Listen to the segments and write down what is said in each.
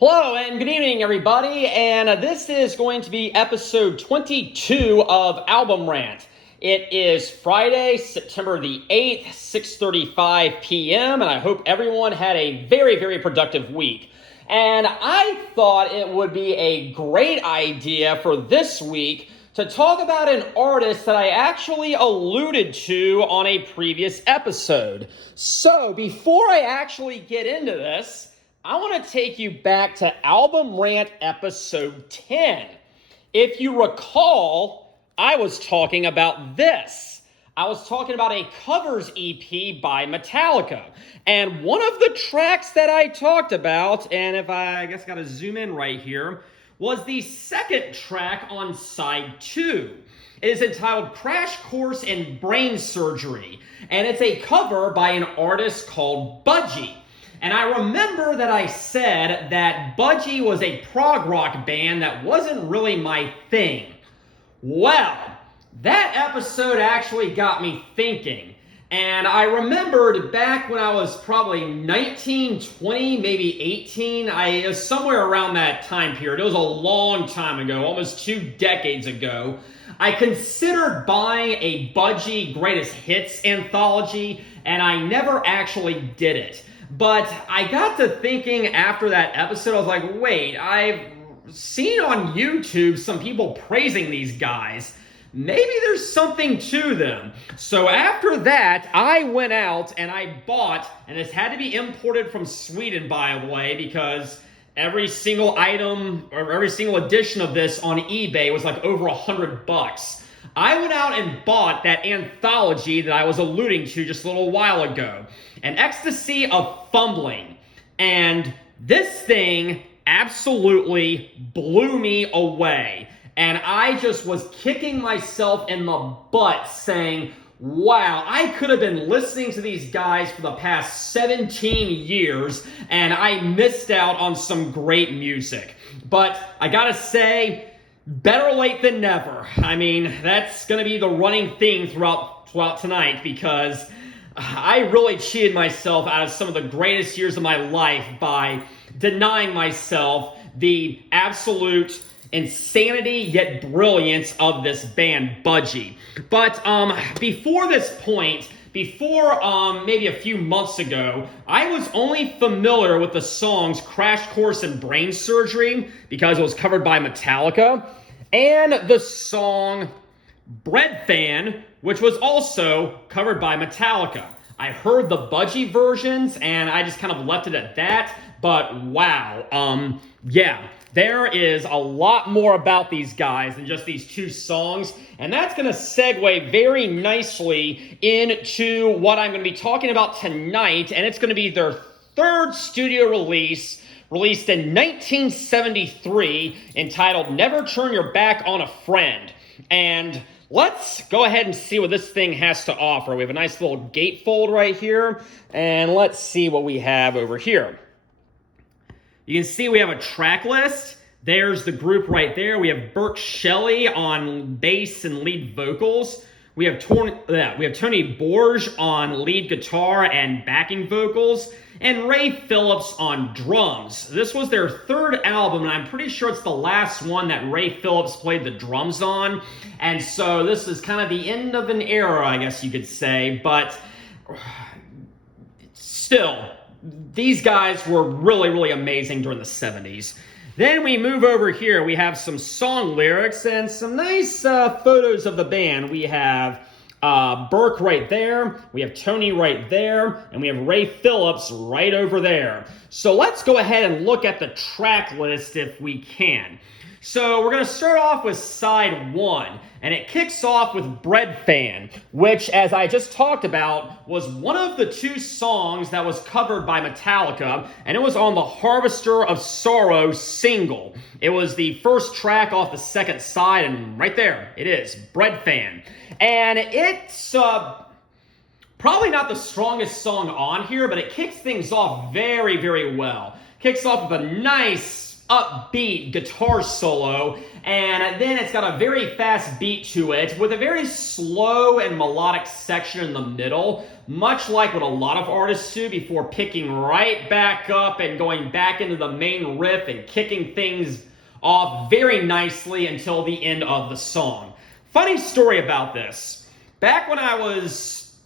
Hello and good evening, everybody, and this is going to be episode 22 of Album Rant. It is Friday, September the 8th, 6:35 p.m., and I hope everyone had a very, very productive week. And I thought it would be a great idea for this week to talk about an artist that I actually alluded to on a previous episode. So, before I actually get into this, I want to take you back to Album Rant episode 10. If you recall, I was talking about this. I was talking about a covers EP by Metallica. And one of the tracks that I talked about, and if I guess got to zoom in right here, was the second track on side 2. It is entitled Crash Course in Brain Surgery, and it's a cover by an artist called Budgie. And I remember that I said that Budgie was a prog-rock band that wasn't really my thing. Well, that episode actually got me thinking. And I remembered back when I was probably 19, 20, maybe 18, I was somewhere around that time period. It was a long time ago, almost 2 decades ago. I considered buying a Budgie Greatest Hits anthology, and I never actually did it. But I got to thinking after that episode, I was like, wait, I've seen on YouTube some people praising these guys. Maybe there's something to them. So after that, I went out and I bought, and this had to be imported from Sweden, by the way, because every single item or every single edition of this on eBay was like over $100. I went out and bought that anthology that I was alluding to just a little while ago, An Ecstasy of Fumbling. And this thing absolutely blew me away. And I just was kicking myself in the butt saying, wow, I could have been listening to these guys for the past 17 years and I missed out on some great music. But I gotta say, better late than never. I mean, that's going to be the running theme throughout tonight because I really cheated myself out of some of the greatest years of my life by denying myself the absolute insanity yet brilliance of this band, Budgie. But before this point, before maybe a few months ago, I was only familiar with the songs Crash Course in Brain Surgery because it was covered by Metallica, and the song Bread Fan, which was also covered by Metallica. I heard the Budgie versions, and I just kind of left it at that, but wow, yeah. There is a lot more about these guys than just these 2 songs, and that's going to segue very nicely into what I'm going to be talking about tonight, and it's going to be their 3rd studio release, released in 1973, entitled Never Turn Your Back on a Friend. And let's go ahead and see what this thing has to offer. We have a nice little gatefold right here, and let's see what we have over here. You can see we have a track list. There's the group right there. We have Burke, Shelley on bass and lead vocals. We have Tony Bourge on lead guitar and backing vocals, and Ray Phillips on drums. This was their 3rd album, and I'm pretty sure it's the last one that Ray Phillips played the drums on. And so this is kind of the end of an era, I guess you could say, but still, these guys were really, really amazing during the 70s. Then we move over here. We have some song lyrics and some nice photos of the band. We have Burke right there. We have Tony right there. And we have Ray Phillips right over there. So let's go ahead and look at the track list if we can. So we're going to start off with side 1, and it kicks off with Bread Fan, which, as I just talked about, was one of the 2 songs that was covered by Metallica, and it was on the Harvester of Sorrow single. It was the first track off the second side, and right there, it is, Bread Fan. And it's probably not the strongest song on here, but it kicks things off very, very well. Kicks off with a nice upbeat guitar solo, and then it's got a very fast beat to it with a very slow and melodic section in the middle, much like what a lot of artists do before picking right back up and going back into the main riff and kicking things off very nicely until the end of the song. Funny story about this. Back when I was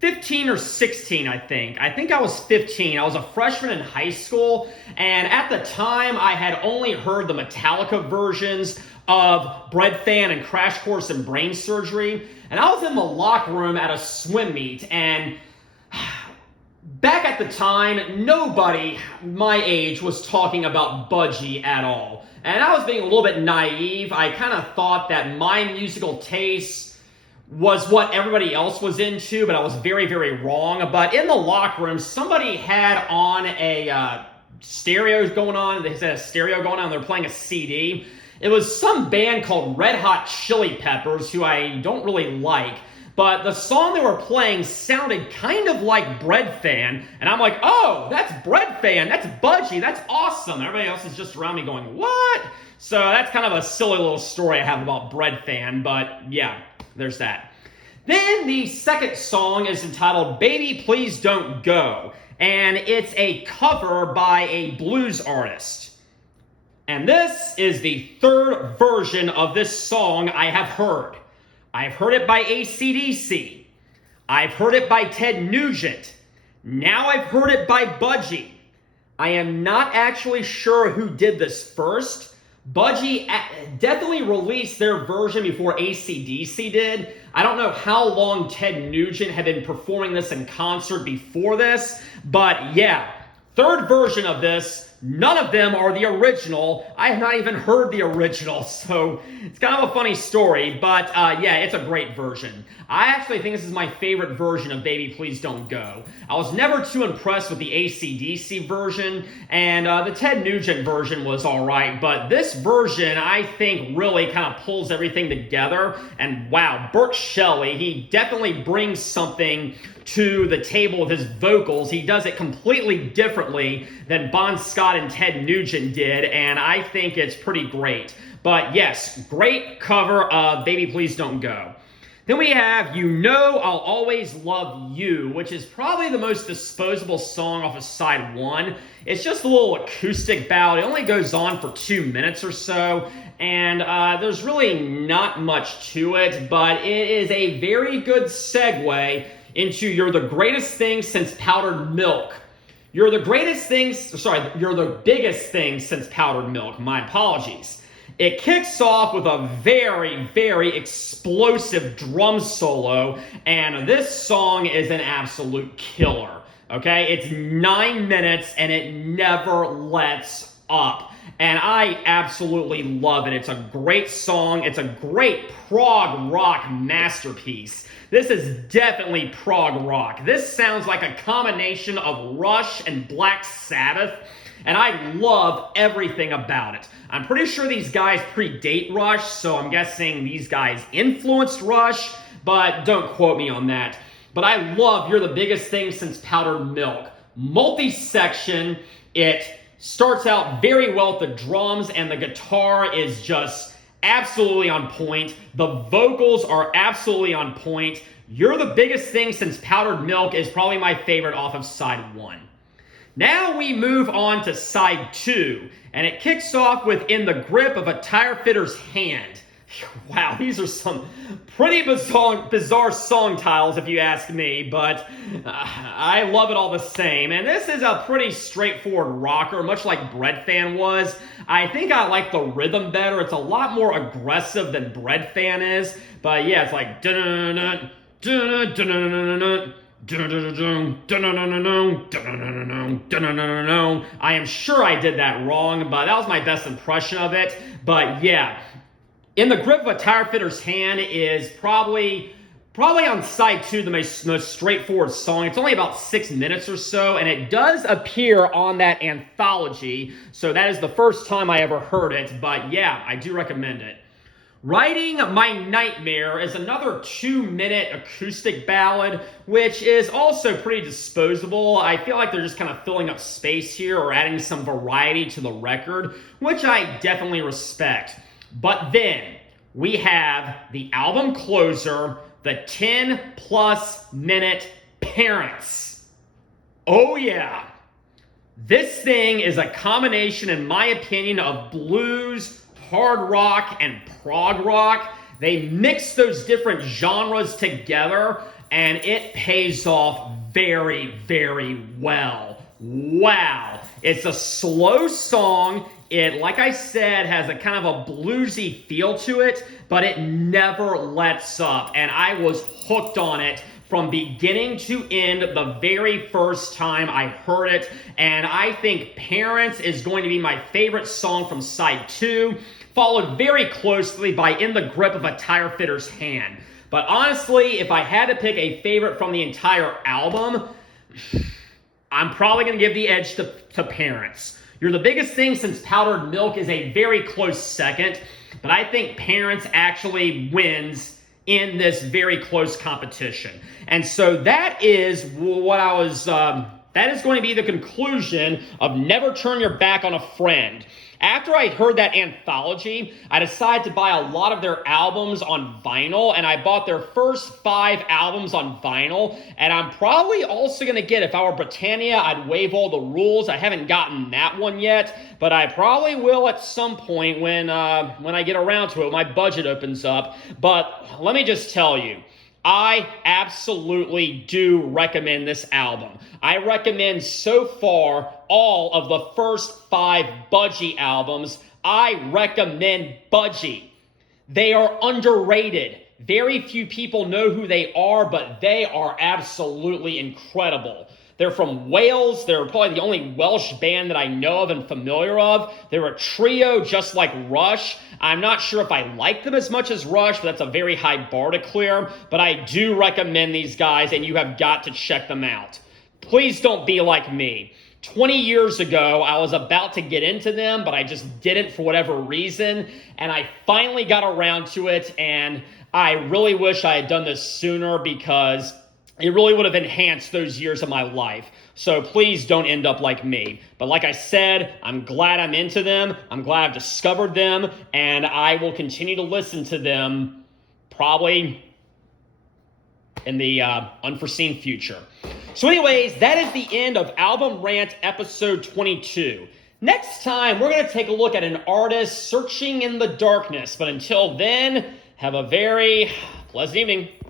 15 or 16, I think I was 15. I was a freshman in high school, and at the time I had only heard the Metallica versions of Bread Fan and Crash Course in Brain Surgery, and I was in the locker room at a swim meet, and back at the time, nobody my age was talking about Budgie at all. And I was being a little bit naive. I kind of thought that my musical taste was what everybody else was into, but I was very, very wrong. But in the locker room, somebody had on a stereo going on. They had a stereo going on. They were playing a CD. It was some band called Red Hot Chili Peppers, who I don't really like. But the song they were playing sounded kind of like Bread Fan. And I'm like, oh, that's Bread Fan. That's Budgie. That's awesome. Everybody else is just around me going, what? So that's kind of a silly little story I have about Bread Fan. But yeah, there's that. Then the second song is entitled Baby Please Don't Go. And it's a cover by a blues artist. And this is the third version of this song I have heard. I've heard it by AC/DC. I've heard it by Ted Nugent. Now I've heard it by Budgie. I am not actually sure who did this first. Budgie definitely released their version before AC/DC did. I don't know how long Ted Nugent had been performing this in concert before this, but yeah, third version of this. None of them are the original. I have not even heard the original, so it's kind of a funny story, but yeah, it's a great version. I actually think this is my favorite version of Baby Please Don't Go. I was never too impressed with the AC/DC version, and the Ted Nugent version was alright, but this version, I think, really kind of pulls everything together, and wow, Burke Shelley, he definitely brings something to the table with his vocals. He does it completely differently than Bon Scott and Ted Nugent did, and I think it's pretty great. But yes, great cover of Baby Please Don't Go. Then we have You Know I'll Always Love You, which is probably the most disposable song off of side one. It's just a little acoustic ballad. It only goes on for 2 minutes or so, and there's really not much to it, but it is a very good segue into You're the Greatest Thing Since Powdered Milk. You're the biggest thing since powdered milk. My apologies. It kicks off with a very, very explosive drum solo, and this song is an absolute killer. Okay? It's 9 minutes, and it never lets up. And I absolutely love it. It's a great song. It's a great prog rock masterpiece. This is definitely prog rock. This sounds like a combination of Rush and Black Sabbath, and I love everything about it. I'm pretty sure these guys predate Rush, so I'm guessing these guys influenced Rush, but don't quote me on that. But I love You're the Biggest Thing Since Powdered Milk. Multi-section. It starts out very well with the drums, and the guitar is just absolutely on point. The vocals are absolutely on point. You're the Biggest Thing Since Powdered Milk is probably my favorite off of side one. Now we move on to side two, and it kicks off with In the Grip of a Tire Fitter's Hand. Wow, these are some pretty bizarre song titles if you ask me, but I love it all the same. And this is a pretty straightforward rocker, much like Bread Fan was. I think I like the rhythm better. It's a lot more aggressive than Bread Fan is, but yeah, it's like dun-dun-dun-dun, dun-dun-dun-dun-dun-dun. I am sure I did that wrong, but that was my best impression of it. But yeah, In the Grip of a Tire Fitter's Hand is probably on side two the most straightforward song. It's only about 6 minutes or so, and it does appear on that anthology, so that is the first time I ever heard it, but yeah, I do recommend it. Writing My Nightmare is another 2-minute acoustic ballad, which is also pretty disposable. I feel like they're just kind of filling up space here or adding some variety to the record, which I definitely respect. But then we have the album closer, the 10+ minute Parents. Oh yeah. This thing is a combination, in my opinion, of blues, hard rock, and prog rock. They mix those different genres together, and it pays off very, very well. Wow. It's a slow song. It, like I said, has a kind of a bluesy feel to it, but it never lets up, and I was hooked on it from beginning to end the very first time I heard it. And I think Parents is going to be my favorite song from side 2, followed very closely by In the Grip of a Tire Fitter's Hand. But honestly, if I had to pick a favorite from the entire album, I'm probably going to give the edge to Parents. You're the Biggest Thing Since Powdered Milk is a very close second, but I think Parents actually wins in this very close competition. And so that is what that is going to be the conclusion of Never Turn Your Back on a Friend. After I heard that anthology, I decided to buy a lot of their albums on vinyl, and I bought their first 5 albums on vinyl, and I'm probably also going to get, if I were Britannia, I'd waive all the rules. I haven't gotten that one yet, but I probably will at some point when I get around to it, when my budget opens up. But let me just tell you, I absolutely do recommend this album. I recommend so far all of the first 5 Budgie albums. I recommend Budgie. They are underrated. Very few people know who they are, but they are absolutely incredible. They're from Wales. They're probably the only Welsh band that I know of and familiar of. They're a trio just like Rush. I'm not sure if I like them as much as Rush, but that's a very high bar to clear. But I do recommend these guys, and you have got to check them out. Please don't be like me. 20 years ago, I was about to get into them, but I just didn't for whatever reason. And I finally got around to it, and I really wish I had done this sooner because it really would have enhanced those years of my life. So please don't end up like me. But like I said, I'm glad I'm into them. I'm glad I've discovered them. And I will continue to listen to them probably in the unforeseen future. So anyways, that is the end of Album Rant episode 22. Next time, we're going to take a look at an artist searching in the darkness. But until then, have a very pleasant evening.